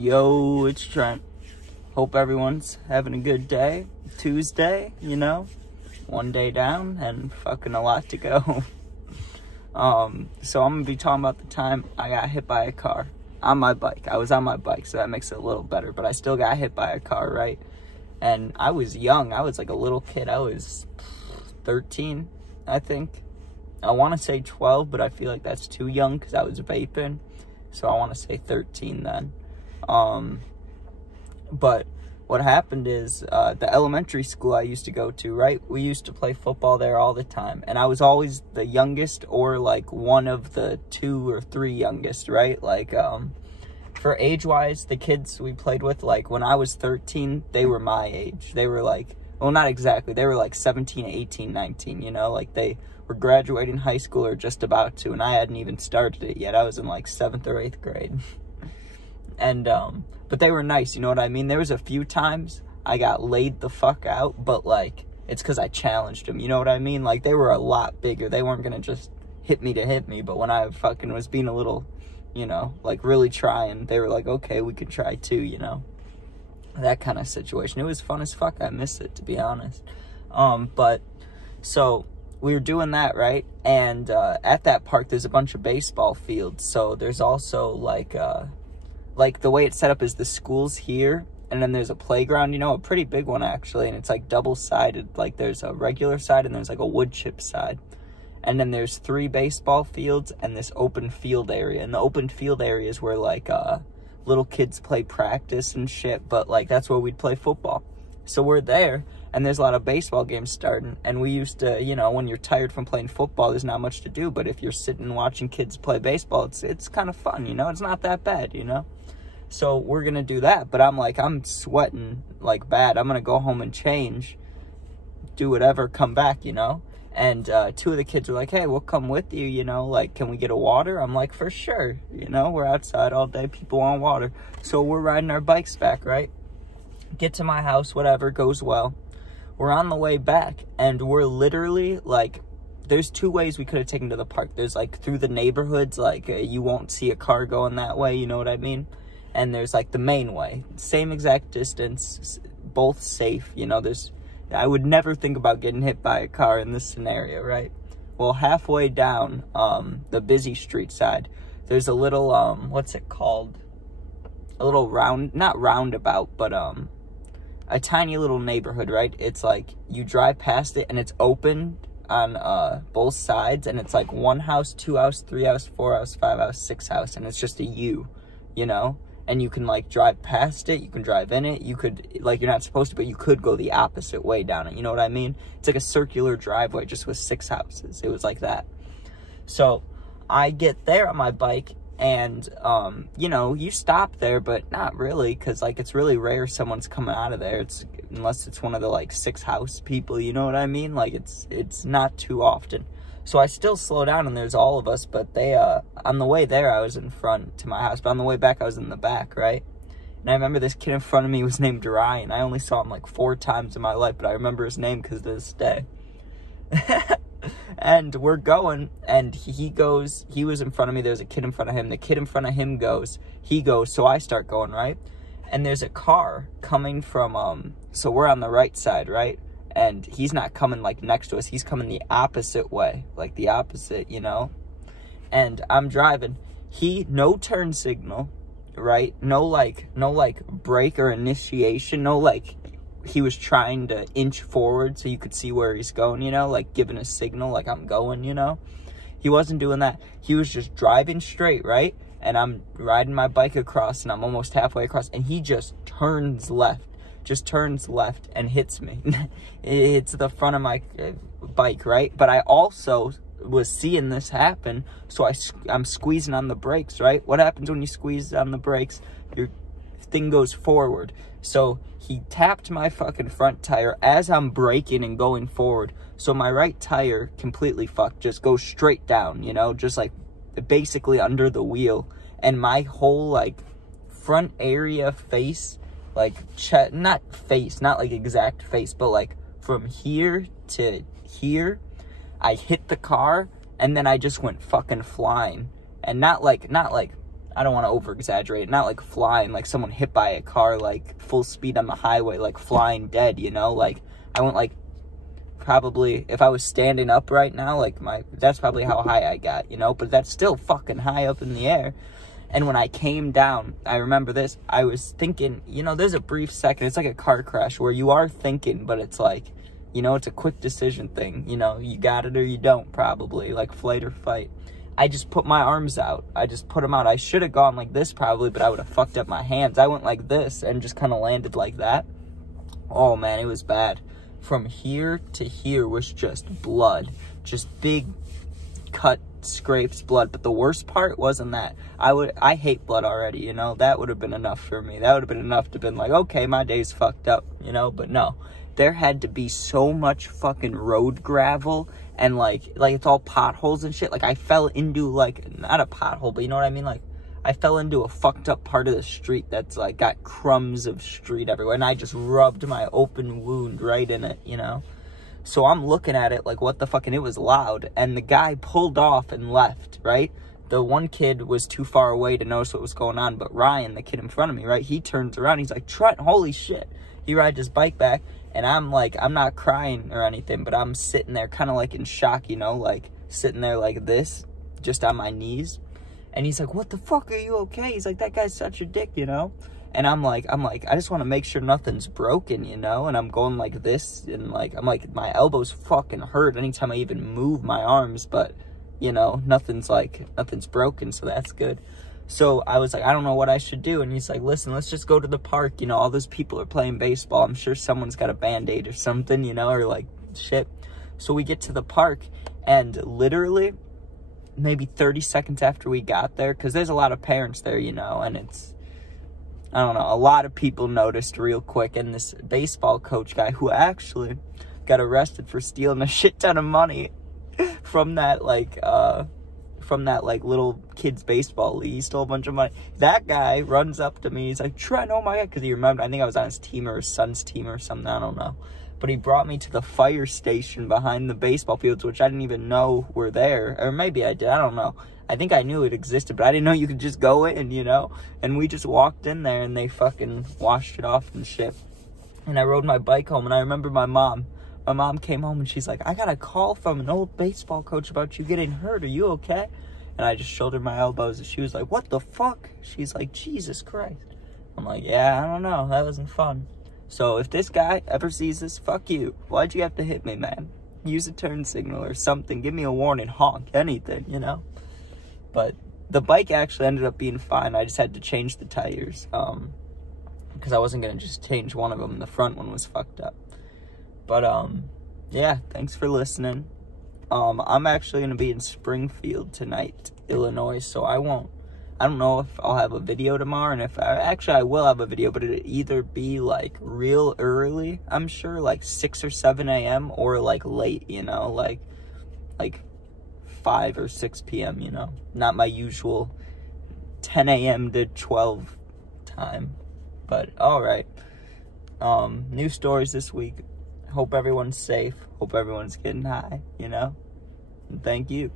Yo, it's Trent. Hope everyone's having a good day. Tuesday, you know, one day down and fucking a lot to go. So I'm gonna be talking about the time I got hit by a car on my bike. I was on my bike, so that makes it a little better, but I still got hit by a car, right? And I was young. I was like a little kid. I was 13, I think. I want to say 12, but I feel like that's too young because I was vaping. So I want to say 13 then. But what happened is the elementary school I used to go to, right? We used to play football there all the time. And I was always the youngest or like one of the 2 or 3 youngest, right? Like, for age-wise, the kids we played with, like when I was 13, they were my age. They were like, well, not exactly. They were like 17, 18, 19, you know? Like they were graduating high school or just about to, and I hadn't even started it yet. I was in like 7th or 8th grade. And, but they were nice, you know what I mean? There was a few times I got laid the fuck out, but like, it's because I challenged them, you know what I mean? Like, they were a lot bigger. They weren't gonna just hit me to hit me, but when I fucking was being a little, you know, like really trying, they were like, okay, we could try too, you know? That kind of situation. It was fun as fuck. I miss it, to be honest. But, so, we were doing that, right? And at that park, there's a bunch of baseball fields. So there's also like the way it's set up is the school's here, and then there's a playground, you know, a pretty big one actually, and it's like double-sided. Like there's a regular side and there's like a wood chip side. And then there's 3 baseball fields and this open field area. And the open field area is where like little kids play practice and shit, but like that's where we'd play football. So we're there, and there's a lot of baseball games starting, and we used to, you know, when you're tired from playing football, there's not much to do, but if you're sitting watching kids play baseball, it's kind of fun, you know? It's not that bad, you know? So we're gonna do that, but I'm sweating like bad. I'm gonna go home and change, do whatever, come back, you know? And 2 of the kids were like, hey, we'll come with you, you know? Like, can we get a water? I'm like, for sure, you know? We're outside all day, people want water. So we're riding our bikes back, right? Get to my house, whatever, goes well. We're on the way back, and we're literally, like, there's 2 ways we could have taken to the park. There's, like, through the neighborhoods, like, you won't see a car going that way, you know what I mean? And there's, like, the main way. Same exact distance, both safe, you know? I would never think about getting hit by a car in this scenario, right? Well, halfway down the busy street side, there's a little, what's it called? A little not roundabout, but, a tiny little neighborhood, right? It's like you drive past it and it's open on both sides, and it's like 1 house, 2 house, 3 house, 4 house, 5 house, 6 house, and it's just a U, you know? And you can like drive past it, you can drive in it, you could, like, you're not supposed to, but you could go the opposite way down it, you know what I mean? It's like a circular driveway just with 6 houses. It was like that. So I get there on my bike, and, you know, you stop there, but not really, because, like, it's really rare someone's coming out of there, unless it's one of the, like, 6 house people, you know what I mean? Like, it's not too often. So I still slow down, and there's all of us, but they, on the way there, I was in front to my house, but on the way back, I was in the back, right? And I remember this kid in front of me was named Ryan. I only saw him, like, 4 times in my life, but I remember his name because to this day. And we're going, and he was in front of me, there's a kid in front of him, the kid in front of him goes, he goes, so I start going, right? And there's a car coming from, so we're on the right side, right? And he's not coming, like, next to us, he's coming the opposite way, like, the opposite, you know? And I'm driving, no turn signal, right? No, like, brake or initiation, no, like, he was trying to inch forward so you could see where he's going, you know, like giving a signal like I'm going, you know. He wasn't doing that. He was just driving straight, right? And I'm riding my bike across, and I'm almost halfway across, and he just turns left and hits me. It hits the front of my bike, right? But I also was seeing this happen, so I'm squeezing on the brakes, right? What happens when you squeeze on the brakes? Your thing goes forward. So he tapped my fucking front tire as I'm braking and going forward. So my right tire, completely fucked, just goes straight down, you know, just like basically under the wheel. And my whole like front area face, like not like exact face, but like from here to here, I hit the car, and then I just went fucking flying. And not like I don't want to over-exaggerate, not like flying, like someone hit by a car, like full speed on the highway, like flying dead, you know? Like, I went like, probably, if I was standing up right now, like that's probably how high I got, you know? But that's still fucking high up in the air. And when I came down, I remember this, I was thinking, you know, there's a brief second, it's like a car crash where you are thinking, but it's like, you know, it's a quick decision thing, you know, you got it or you don't, probably, like flight or fight. I just put my arms out. I just put them out. I should have gone like this probably, but I would have fucked up my hands. I went like this and just kind of landed like that. Oh, man, it was bad. From here to here was just blood. Just big cut scrapes, blood. But the worst part wasn't that. I hate blood already, you know. That would have been enough for me. That would have been enough to have been like, okay, my day's fucked up, you know. But no. There had to be so much fucking road gravel and like it's all potholes and shit. Like I fell into like, not a pothole, but you know what I mean? Like I fell into a fucked up part of the street that's like got crumbs of street everywhere. And I just rubbed my open wound right in it, you know? So I'm looking at it like, what the fuck? And it was loud. And the guy pulled off and left, right? The one kid was too far away to notice what was going on. But Ryan, the kid in front of me, right? He turns around. He's like, Trent, holy shit. He rides his bike back. And I'm like, I'm not crying or anything, but I'm sitting there kind of like in shock, you know, like sitting there like this, just on my knees. And he's like, what the fuck, are you okay? He's like, that guy's such a dick, you know? And I'm like, I just want to make sure nothing's broken, you know? And I'm going like this, and like, I'm like, my elbows fucking hurt anytime I even move my arms, but, you know, nothing's broken, so that's good. So I was like, I don't know what I should do. And he's like, listen, let's just go to the park. You know, all those people are playing baseball. I'm sure someone's got a Band-Aid or something, you know, or like shit. So we get to the park, and literally maybe 30 seconds after we got there, because there's a lot of parents there, you know, and it's, I don't know, a lot of people noticed real quick. And this baseball coach guy, who actually got arrested for stealing a shit ton of money from that, like little kids baseball league. He stole a bunch of money. That guy runs up to me. He's like, Trent, oh my God. Because he remembered, I think I was on his team or his son's team or something. I don't know. But he brought me to the fire station behind the baseball fields, which I didn't even know were there. Or maybe I did. I don't know. I think I knew it existed, but I didn't know you could just go in, you know? And we just walked in there, and they fucking washed it off and shit. And I rode my bike home, and I remember my mom. My mom came home, and she's like, I got a call from an old baseball coach about you getting hurt. Are you okay? And I just shouldered my elbows, and she was like, what the fuck? She's like, Jesus Christ. I'm like, yeah, I don't know. That wasn't fun. So if this guy ever sees this, fuck you. Why'd you have to hit me, man? Use a turn signal or something. Give me a warning. Honk. Anything, you know? But the bike actually ended up being fine. I just had to change the tires. Because I wasn't going to just change one of them. The front one was fucked up. But, yeah, thanks for listening. I'm actually going to be in Springfield tonight, Illinois, so I don't know if I'll have a video tomorrow, and I will have a video, but it'll either be, like, real early, I'm sure, like 6 or 7 a.m., or, like, late, you know, like 5 or 6 p.m., you know, not my usual 10 a.m. to 12 time, but, all right, new stories this week. Hope everyone's safe. Hope everyone's getting high, you know? And thank you.